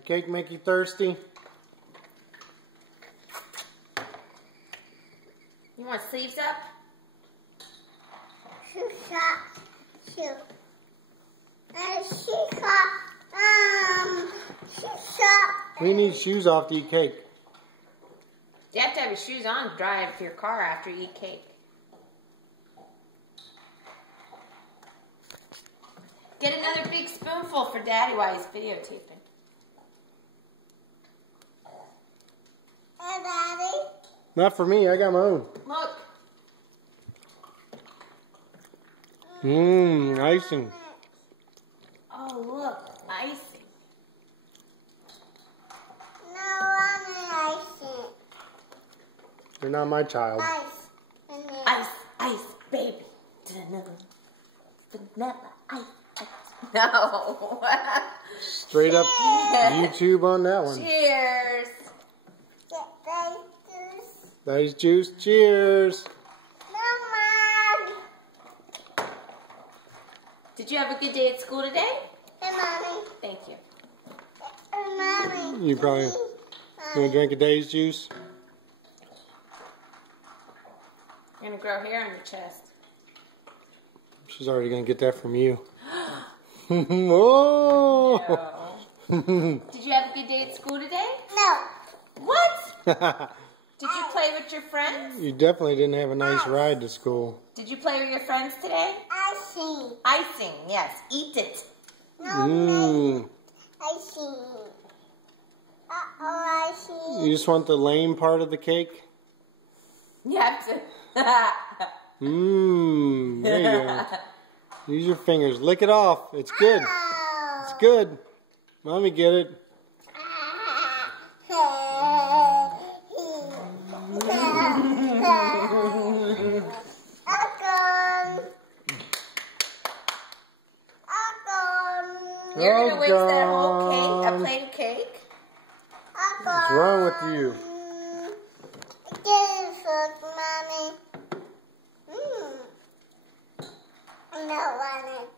The cake make you thirsty? You want sleeves up? Shoes up. Shoes up. We need shoes off to eat cake. You have to have your shoes on to drive your car after you eat cake. Get another big spoonful for Daddy while he's videotaping. Hey, Daddy. Not for me, I got my own. Look. Icing. Oh, look. Icing. No, I icing. You're not my child. Ice. Ice, baby. Vanilla ice. No. Straight up YouTube on that one. Cheers. Nice juice. Cheers. No, Mom. Did you have a good day at school today? Hey, Mommy. Thank you. Hey, Mommy. You probably gonna drink a day's juice? You're gonna grow hair on your chest. She's already gonna get that from you. Whoa! No. Did you have a good day at school today? No. What? Did you play with your friends? You definitely didn't have a nice ride to school. Did you play with your friends today? Icing. Icing, yes. Eat it. No, icing. Icing. You just want the lame part of the cake? You have to. There you go. Use your fingers. Lick it off. It's good. It's good. Mommy, get it. You're going to waste that whole cake, a plate of cake? What's wrong with you? Get it for Mommy. I don't want it.